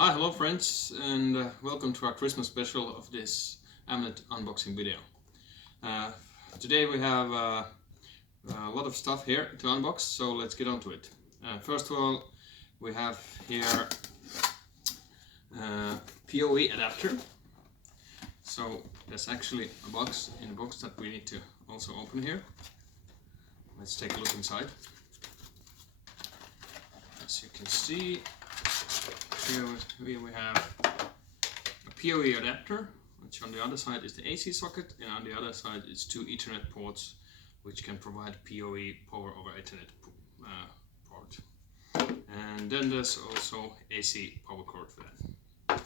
Hi, hello friends, and welcome to our Christmas special of this Avnet unboxing video. Today we have a lot of stuff here to unbox, so let's get on to it. First of all, we have here PoE adapter. So there's actually a box in the box that we need to also open here. Let's take a look inside. As you can see, here we have a PoE adapter, which on the other side is the AC socket, and on the other side is two Ethernet ports, which can provide PoE power over Ethernet port. And then there's also AC power cord for that.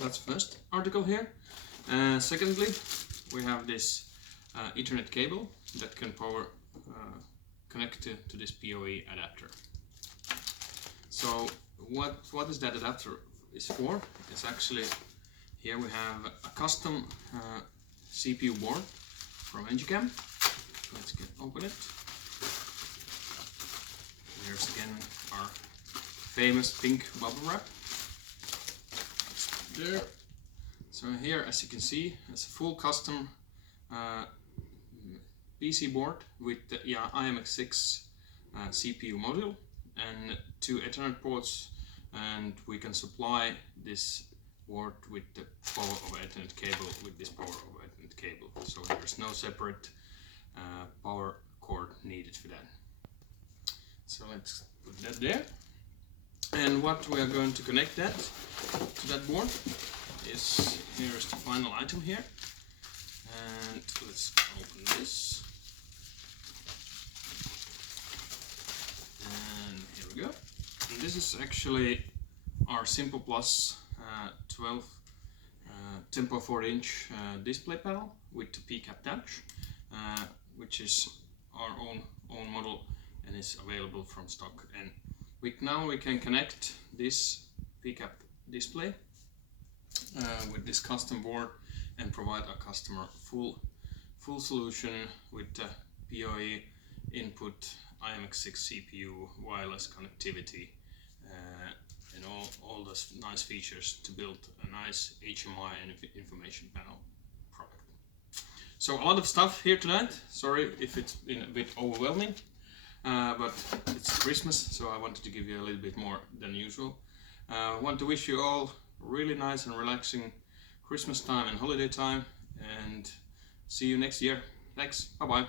That's the first article here. Secondly, we have this Ethernet cable that can power connect to this PoE adapter. So what is that adapter is for? It's actually, here we have a custom CPU board from Engicam. Let's open it. Here's again our famous pink bubble wrap. There. So here, as you can see, it's a full custom PC board with the IMX6 CPU module and two Ethernet ports, and we can supply this board with the power over Ethernet cable with this power over Ethernet cable. So there's no separate power cord needed for that. So let's put that there. And what we are going to connect that to that board is, here's the final item here. And let's open this. And here we go. And this is actually our SimplePlus 12 10.4-inch display panel with the PCAP touch, which is our own model and is available from stock. And now we can connect this PCAP display with this custom board and provide our customer full solution with the PoE input, IMX6 CPU, wireless connectivity, and all those nice features to build a nice HMI and information panel product. So a lot of stuff here tonight. Sorry if it's been a bit overwhelming, but it's Christmas, so I wanted to give you a little bit more than usual. I want to wish you all really nice and relaxing Christmas time and holiday time, and see you next year. Thanks. Bye bye.